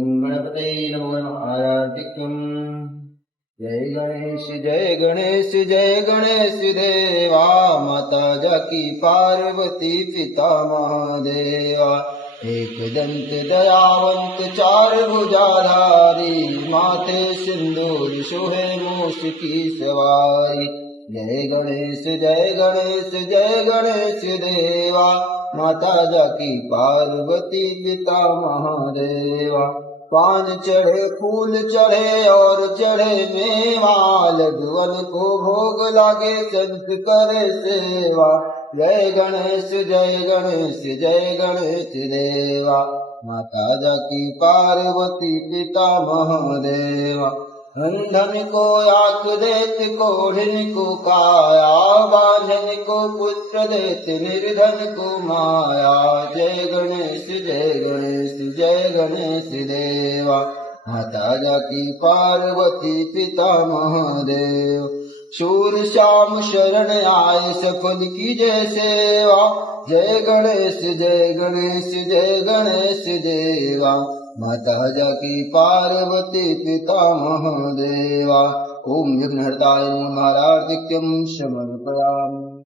गणपते नमो नमः आराधिक्यम्। जय गणेश जय गणेश जय गणेश देवा, माता जाकी पार्वती पिता महादेवा। एक दंत दयावंत चार भुजाधारी, माथे सिंदूर शोभे मूष की सवारी। जय गणेश जय गणेश जय गणेश देवा, माता जाकी पार्वती पिता महादेवा। पान चढ़े फूल चढ़े और चढ़े मेवा, लड्डुअन को भोग लागे संत करे सेवा। जय गणेश जय गणेश जय गणेश देवा, माता जाकी पार्वती पिता महादेवा। अंधन को आँख देत कोढ़िन को काया, बांझन को पुत्र देत निर्धन को माया। जय गणेश जय गणेश जय गणेश देवा, माता जाकी पार्वती पिता महादेव। शूर श्याम शरण आए सफल कीजे सेवा, जय गणेश जय गणेश जय गणेश देवा, माता जाकी पार्वती पिता महादेवा। ओम विघ्नहर्ताय नमः आराधिक्यं समर्पयामि।